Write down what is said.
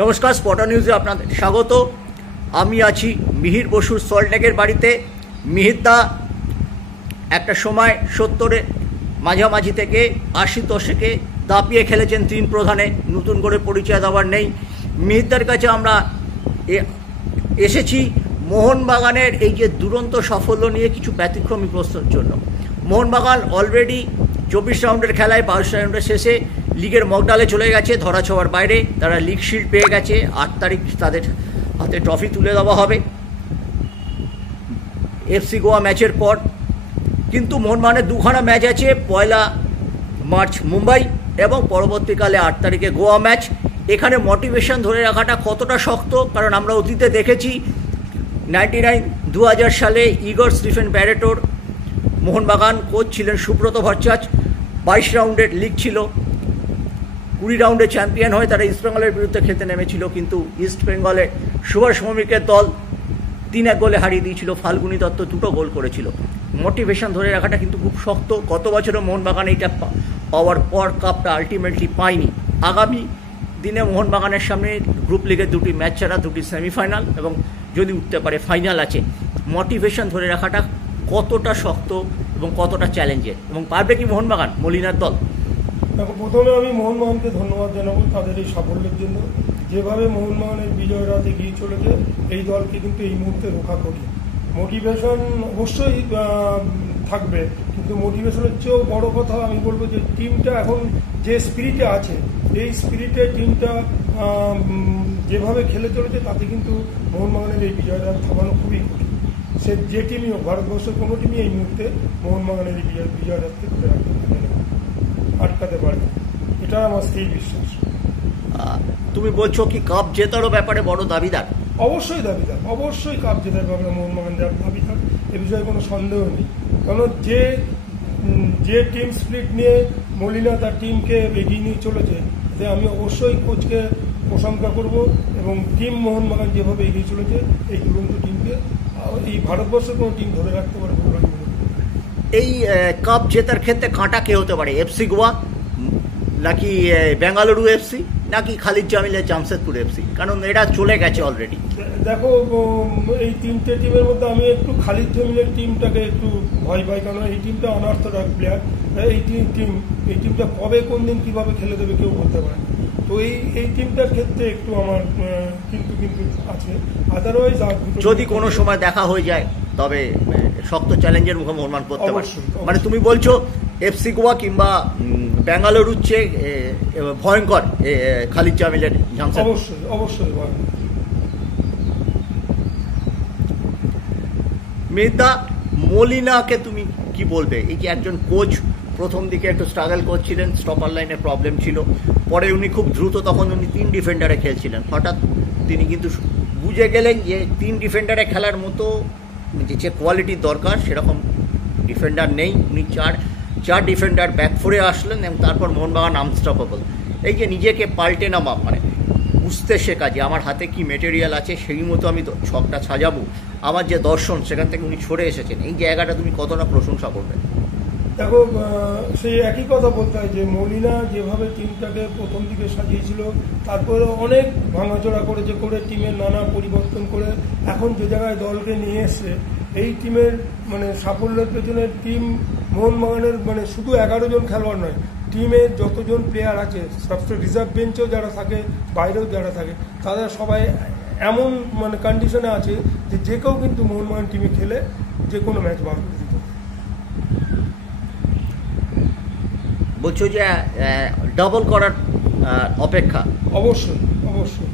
নমস্কার, স্পটার নিউজে আপনাদের স্বাগত। আমি আছি মিহির বসুর সল্টলেকের বাড়িতে। মিহিরদা একটা সময় 70-এর মাঝামাঝি থেকে 80 দশকে দাপিয়ে খেলেছেন তিন প্রধানে, নতুন করে পরিচয় দেওয়ার নেই। মিহিরদার কাছে আমরা এসেছি মোহনবাগানের এই যে দুরন্ত সাফল্য নিয়ে কিছু ব্যতিক্রমী প্রশ্নের জন্য। মোহনবাগান অলরেডি 24 রাউন্ডের খেলায় 22 রাউন্ডের শেষে লিগের মগডালে চলে গেছে, ধরাছোঁয়ার বাইরে। তারা লিগ শিল্ড পেয়ে গেছে। 8 তারিখ তাদের হাতে ট্রফি তুলে দেওয়া হবে এফসি গোয়া ম্যাচের পর। কিন্তু মোহনবাগানের দুখানা ম্যাচ আছে, 1 মার্চ মুম্বাই এবং পরবর্তীকালে 8 তারিখে গোয়া ম্যাচ। এখানে মোটিভেশন ধরে রাখাটা কতটা শক্ত, কারণ আমরা অতীতে দেখেছি 2000 সালে ইগর স্টিফেন ব্যারেটোর মোহনবাগান কোচ ছিলেন সুব্রত ভট্টাচার্য। 22 রাউন্ডের লিগ ছিল, 20 রাউন্ডে চ্যাম্পিয়ন হয়ে তারা ইস্টবেঙ্গলের বিরুদ্ধে খেলতে নেমেছিল, কিন্তু ইস্টবেঙ্গলে সুভাষ ভৌমিকের দল 3-1 গোলে হারিয়ে দিয়েছিল। ফাল্গুনী দত্ত 2টো গোল করেছিল। মোটিভেশন ধরে রাখাটা কিন্তু খুব শক্ত। গত বছরও মোহনবাগান এইটা পাওয়ার পর কাপটা আলটিমেটলি পায়নি। আগামী দিনে মোহনবাগানের সামনে গ্রুপ লিগের 2টি ম্যাচ ছাড়া 2টি সেমিফাইনাল এবং যদি উঠতে পারে ফাইনাল আছে। মোটিভেশন ধরে রাখাটা কতটা শক্ত এবং কতটা চ্যালেঞ্জের, এবং পারবে কি মোহনবাগান, মলিনার দল? দেখো, প্রথমে আমি মোহনবাগানকে ধন্যবাদ জানাবো তাদের এই সাফল্যের জন্য। যেভাবে মোহনবাগানের বিজয় রাত এগিয়ে চলেছে, এই দলকে কিন্তু এই মুহূর্তে রক্ষা করি। মোটিভেশন অবশ্যই থাকবে, কিন্তু মোটিভেশনের চেয়েও বড় কথা আমি বলবো যে টিমটা এখন যে স্পিরিটে আছে, এই স্পিরিটে টিমটা যেভাবে খেলে চলেছে, তাতে কিন্তু মোহনবাগানের এই বিজয় রাত থামানো খুবই কঠিন। সে যে টিমই হোক, ভারতবর্ষের কোনো টিমই এই মুহূর্তে মোহনবাগানের এই বিজয় রাতকে ধরে রাখতে পারে না, আটকাতে পারে। এটা আমার স্থির বিশ্বাস। তুমি বলছো কি কাপ জেতারও ব্যাপারে বড় দাবিদার? অবশ্যই দাবিদার, অবশ্যই কাপ জেতার ব্যাপারে মোহনবাগান দাবিদার, এ বিষয়ে কোনো সন্দেহ নেই। কারণ যে টিম স্প্লিট নিয়ে মলিনা তার টিমকে এগিয়ে নিয়ে চলেছে, যে আমি অবশ্যই কোচকে প্রশংসা করব। এবং টিম মোহনবাগান যেভাবে এগিয়ে চলেছে, এই দুরন্ত টিমকে এই ভারতবর্ষের কোনো টিম ধরে রাখতে পারবে বলে আমি মনে করি। এই কাপ জেতার ক্ষেত্রে কাঁটা কে হতে পারে? এফসি গোয়া, নাকি বেঙ্গালুরু এফসি, নাকি খালিদ জামিলের জামশেদপুর এফসি? কারণ এটা চলে গেছে অলরেডি। দেখো, এই 3টে টিমের মধ্যে আমি একটু খালিদ জামিলের টিমটাকে একটু ভয় পাই, কারণ এই টিমটা অনার্থডক্স প্লেয়ার। এই টিমটা কবে কোন দিন কীভাবে খেলে দেবে কেউ বলতে পারে। তো এই টিমটার ক্ষেত্রে একটু আমার কিন্তু আছে। আদারওয়াইজ যদি কোনো সময় দেখা হয়ে যায়, তবে শক্ত চ্যালেঞ্জের মুখে মোহনবাগান পড়তে পারে। মানে তুমি বলছো এফসি গোয়া কিংবা বেঙ্গালুরুর চেয়ে ভয়ঙ্কর খালিদ জামিলের জামশেদপুর? অবশ্যই অবশ্যই। মেদা মলিনাকে তুমি কি বলবে? এই যে একজন কোচ প্রথম দিকে একটু স্ট্রাগল করছিলেন, স্টপার লাইনে প্রবলেম ছিল, পরে উনি খুব দ্রুত, তখন উনি 3 ডিফেন্ডারে খেলছিলেন, হঠাৎ তিনি কিন্তু বুঝে গেলেন যে 3 ডিফেন্ডারে খেলার মতো যে কোয়ালিটির দরকার সেরকম ডিফেন্ডার নেই। উনি চার ডিফেন্ডার ব্যাক ফোরে আসলেন এবং তারপর মোহনবাগান আনস্টপেবল। এই যে নিজেকে পাল্টে নামা, মানে বুঝতে শেখা যে আমার হাতে কি মেটেরিয়াল আছে, সেই মতো আমি ছকটা সাজাবো, আমার যে দর্শন, সেখান থেকে উনি সরে এসেছেন। এই জায়গাটা তুমি কতটা প্রশংসা করবে? দেখো, সেই একই কথা বলতে হয় যে মলিনা যেভাবে টিমটাকে প্রথম দিকে সাজিয়েছিল, তারপরে অনেক ভাঙাচোরা করেছে, করে টিমের নানা পরিবর্তন করে এখন যে জায়গায় দলকে নিয়ে এসছে, এই টিমের মানে সাফল্যের পেছনে টিম মোহনবাগানের মানে শুধু 11 জন খেলোয়াড় নয়, টিমের যতজন প্লেয়ার আছে, সবচেয়ে রিজার্ভ বেঞ্চেও যারা থাকে, বাইরেও যারা থাকে, তারা সবাই এমন মানে কন্ডিশনে আছে যে কেউ কিন্তু মোহনবাগান টিমে খেলে যে কোনো ম্যাচ বার করে দিতে। বলছো যে ডাবল করার অপেক্ষা? অবশ্যই অবশ্যই।